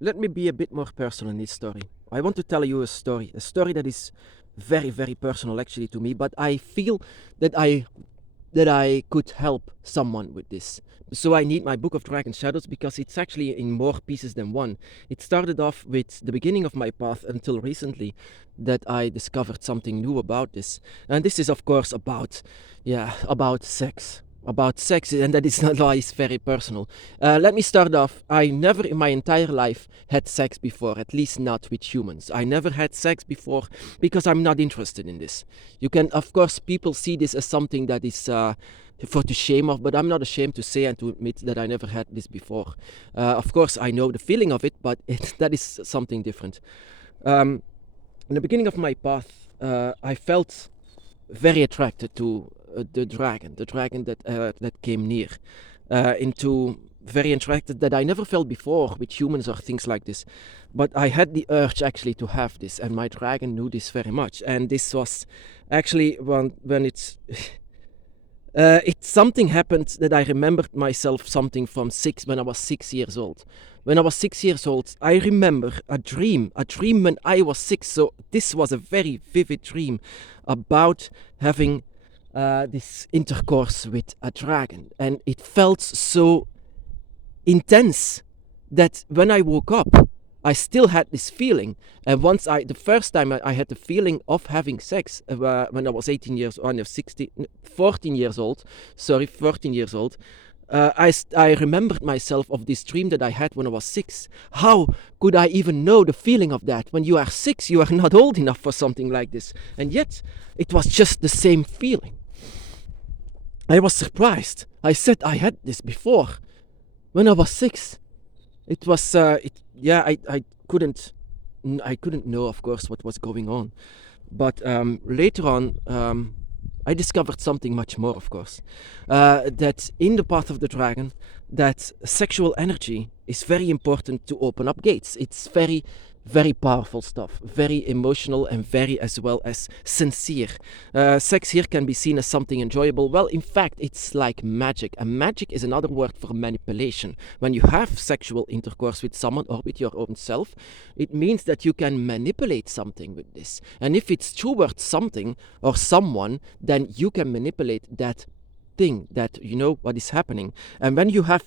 let me be a bit more personal in this story. I want to tell you a story that is very, very personal actually to me, but I feel that I could help someone with this. So I need my Book of Dragon Shadows because it's actually in more pieces than one. It started off with the beginning of my path until recently that I discovered something new about this. And this is of course about sex. About sex, and that is not why it's very personal. Let me start off. I never in my entire life had sex before, at least not with humans. I never had sex before because I'm not interested in this. You can, of course, people see this as something that is for to shame of, but I'm not ashamed to say and to admit that I never had this before. Of course, I know the feeling of it, but that is something different. In the beginning of my path, I felt very attracted to the dragon that came near, into very attracted that I never felt before with humans or things like this. But I had the urge actually to have this, and my dragon knew this very much. And this was actually when it's something happened that I remembered myself something from when I was 6 years old. When I was 6 years old, I remember a dream when I was 6. So this was a very vivid dream about having this intercourse with a dragon, and it felt so intense that when I woke up, I still had this feeling. And the first time I had the feeling of having sex when I was 18 years old, no, 14 years old. Sorry, 14 years old. I remembered myself of this dream that I had when I was 6. How could I even know the feeling of that? When you are 6, you are not old enough for something like this. And yet, it was just the same feeling. I was surprised. I said I had this before. When I was 6. It was, I couldn't know, of course, what was going on. But later on, I discovered something much more, of course. That in the path of the dragon, that sexual energy is very important to open up gates. It's very, very powerful stuff, very emotional and very as well as sincere. Sex here can be seen as something enjoyable. Well, in fact, it's like magic. And magic is another word for manipulation. When you have sexual intercourse with someone or with your own self, it means that you can manipulate something with this. And if it's towards something or someone, then you can manipulate that thing, that you know what is happening. And when you have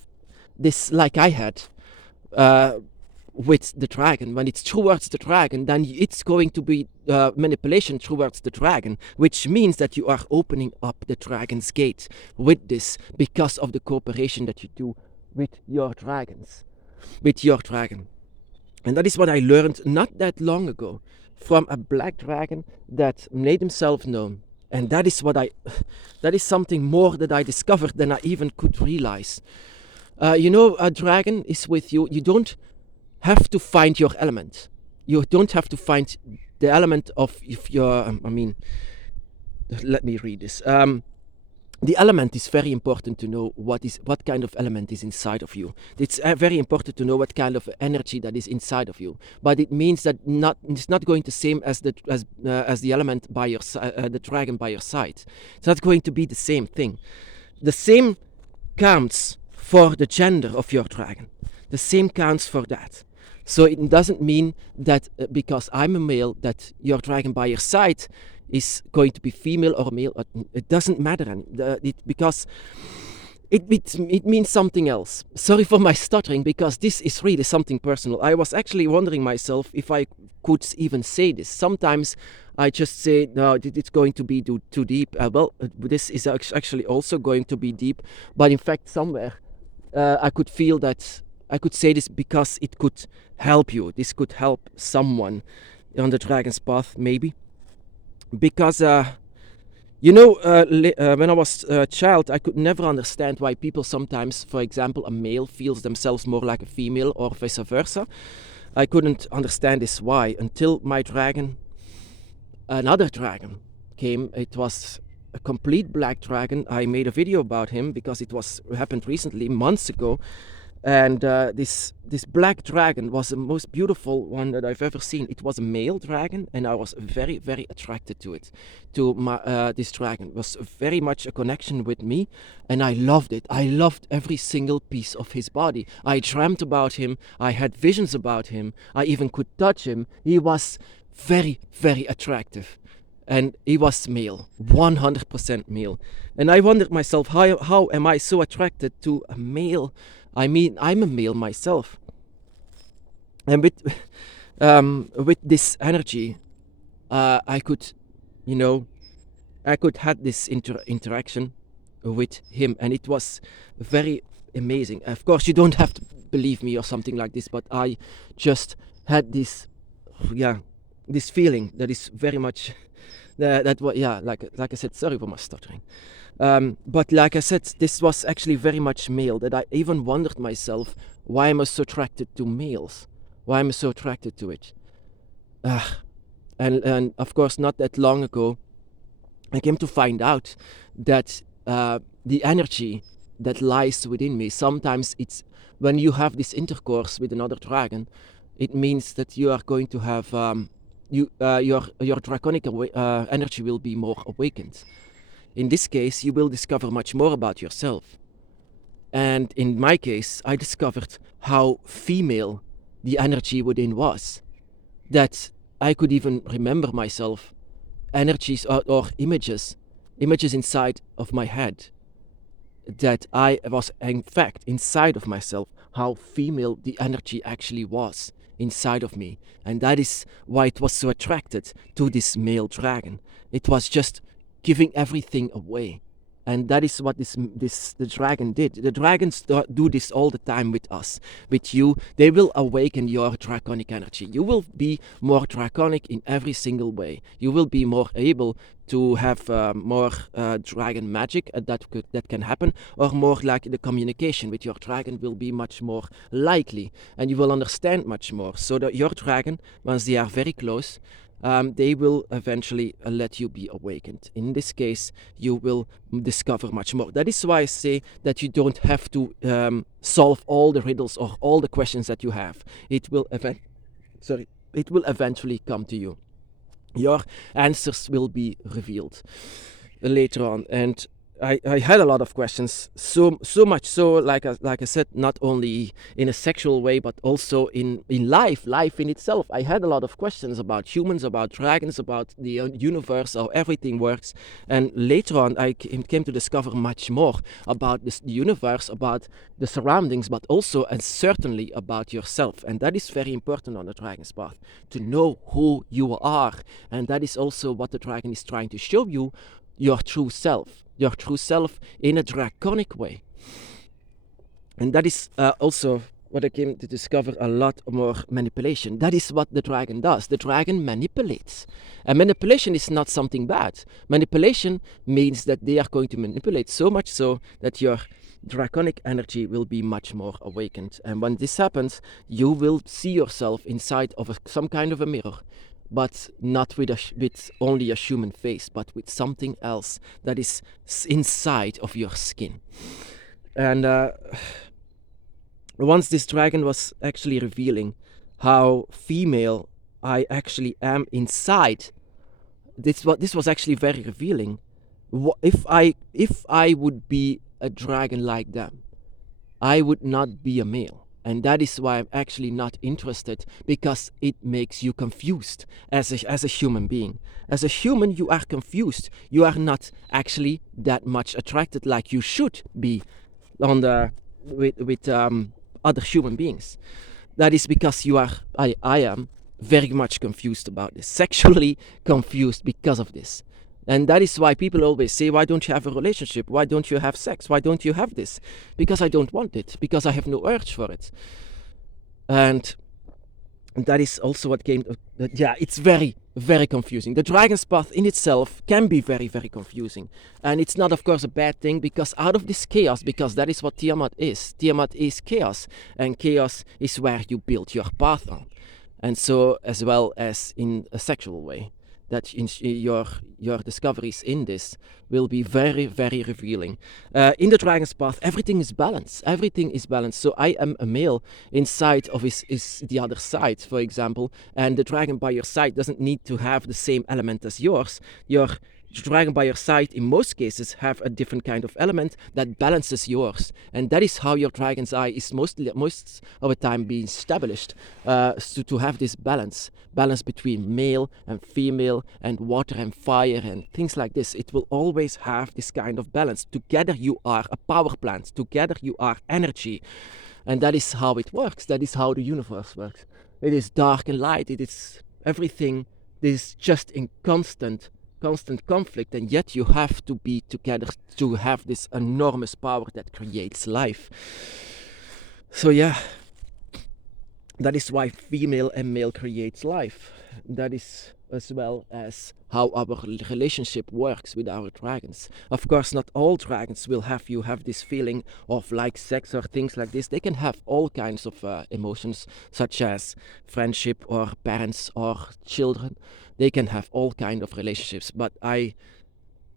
this, like I had, with the dragon, when it's towards the dragon, then it's going to be manipulation towards the dragon, which means that you are opening up the dragon's gate with this because of the cooperation that you do with your dragon. And that is what I learned not that long ago from a black dragon that made himself known. And that is something more that I discovered than I even could realize. A dragon is with you. You don't have to find your element. You don't have to find the element of your. Let me read this. The element is very important to know what kind of element is inside of you. It's very important to know what kind of energy that is inside of you. But it means that it's not going the same as the element by your the dragon by your side. It's not going to be the same thing. The same counts for the gender of your dragon. The same counts for that. So it doesn't mean that because I'm a male that your dragon by your side is going to be female or male. It doesn't matter because it means something else. Sorry for my stuttering because this is really something personal. I was actually wondering myself if I could even say this. Sometimes I just say, no, it's going to be too deep. This is actually also going to be deep. But in fact, somewhere I could feel that I could say this because it could help you. This could help someone on the dragon's path, maybe. Because, when I was a child, I could never understand why people sometimes, for example, a male feels themselves more like a female or vice versa. I couldn't understand this why until another dragon came. It was a complete black dragon. I made a video about him because it happened recently, months ago. And this black dragon was the most beautiful one that I've ever seen. It was a male dragon, and I was very, very attracted to it. This dragon it was very much a connection with me, and I loved it. I loved every single piece of his body. I dreamt about him. I had visions about him. I even could touch him. He was very, very attractive. And he was male, 100% male. And I wondered myself, how am I so attracted to a male? I mean, I'm a male myself. And with this energy, I could, had this interaction with him, and it was very amazing. Of course, you don't have to believe me or something like this, but I just had this feeling that is very much like I said, sorry for my stuttering. But like I said, this was actually very much male, that I even wondered myself, why am I so attracted to males? Why am I so attracted to it? And of course, not that long ago, I came to find out that the energy that lies within me, sometimes it's when you have this intercourse with another dragon, it means that you are going to have your draconic energy will be more awakened. In this case, you will discover much more about yourself. And in my case, I discovered how female the energy within was. That I could even remember myself, energies or images inside of my head. That I was, in fact, inside of myself, how female the energy actually was inside of me. And that is why it was so attracted to this male dragon. It was just giving everything away. And that is what the dragon did. The dragons do this all the time with us, with you. They will awaken your draconic energy. You will be more draconic in every single way. You will be more able to have more dragon magic that can happen, or more like the communication with your dragon will be much more likely, and you will understand much more. So that your dragon, once they are very close, they will eventually let you be awakened. In this case, you will discover much more. That is why I say that you don't have to solve all the riddles or all the questions that you have. It will eventually come to you. Your answers will be revealed later on. And I had a lot of questions, so much so, like I said, not only in a sexual way, but also in life in itself. I had a lot of questions about humans, about dragons, about the universe, how everything works. And later on, I came to discover much more about the universe, about the surroundings, but also and certainly about yourself. And that is very important on the dragon's path, to know who you are. And that is also what the dragon is trying to show you, your true self in a draconic way. And that is also what I came to discover, a lot more manipulation. That is what the dragon does. The dragon manipulates. And manipulation is not something bad. Manipulation means that they are going to manipulate so much so that your draconic energy will be much more awakened. And when this happens, you will see yourself inside of some kind of a mirror, but not with only a human face, but with something else that is inside of your skin. And once this dragon was actually revealing how female I actually am inside, this was actually very revealing. If I would be a dragon like them, I would not be a male. And that is why I'm actually not interested, because it makes you confused as a human being. As a human, you are confused. You are not actually that much attracted like you should be with other human beings. That is because I am very much confused about this, sexually confused because of this. And that is why people always say, why don't you have a relationship? Why don't you have sex? Why don't you have this? Because I don't want it. Because I have no urge for it. And that is also what came to... it's very, very confusing. The dragon's path in itself can be very, very confusing. And it's not, of course, a bad thing, because out of this chaos, because that is what Tiamat is. Tiamat is chaos. And chaos is where you build your path on. And so, as well as in a sexual way. that your discoveries in this will be very, very revealing. In the Dragon's Path, everything is balanced. Everything is balanced. So I am a male inside of is the other side, for example, and the dragon by your side doesn't need to have the same element as yours. Your dragon by your side in most cases have a different kind of element that balances yours, and that is how your dragon's eye is most of the time being established, to have this balance between male and female and water and fire and things like this. It will always have this kind of balance. Together you are a power plant, together you are energy, and that is how it works. That is how the universe works. It is dark and light. It is everything is just in constant conflict, and yet you have to be together to have this enormous power that creates life. So yeah, that is why female and male creates life. That is as well as how our relationship works with our dragons. Of course, not all dragons will have you have this feeling of like sex or things like this. They can have all kinds of emotions, such as friendship or parents or children. They can have all kinds of relationships, but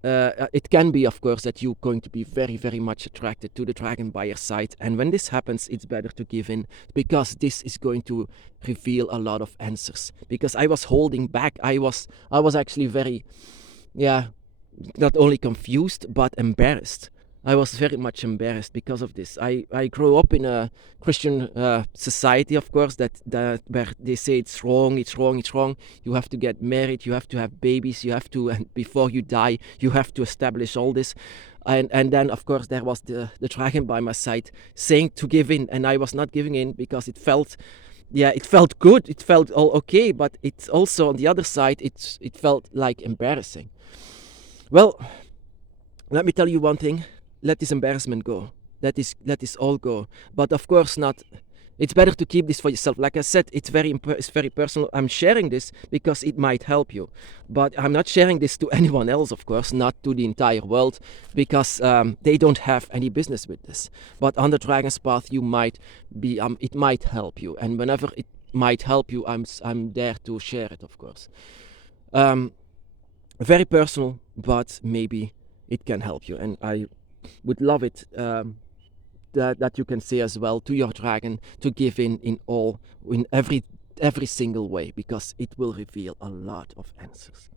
it can be, of course, that you're going to be very, very much attracted to the dragon by your side. And when this happens, it's better to give in, because this is going to reveal a lot of answers. Because I was holding back. I was actually very, not only confused, but embarrassed. I was very much embarrassed because of this. I grew up in a Christian society, of course, that where they say it's wrong. You have to get married, you have to have babies, you have to, and before you die, you have to establish all this. And then, of course, there was the dragon by my side saying to give in, and I was not giving in because it felt good, it felt all okay, but it's also on the other side, it felt like embarrassing. Well, let me tell you one thing. Let this embarrassment go. Let this all go. But of course not. It's better to keep this for yourself. Like I said, it's very personal. I'm sharing this because it might help you. But I'm not sharing this to anyone else, of course, not to the entire world, because they don't have any business with this. But on the Dragon's Path, you might be. It might help you, and whenever it might help you, I'm there to share it, of course. Very personal, but maybe it can help you, and I would love it that you can say as well to your dragon to give in every single way, because it will reveal a lot of answers.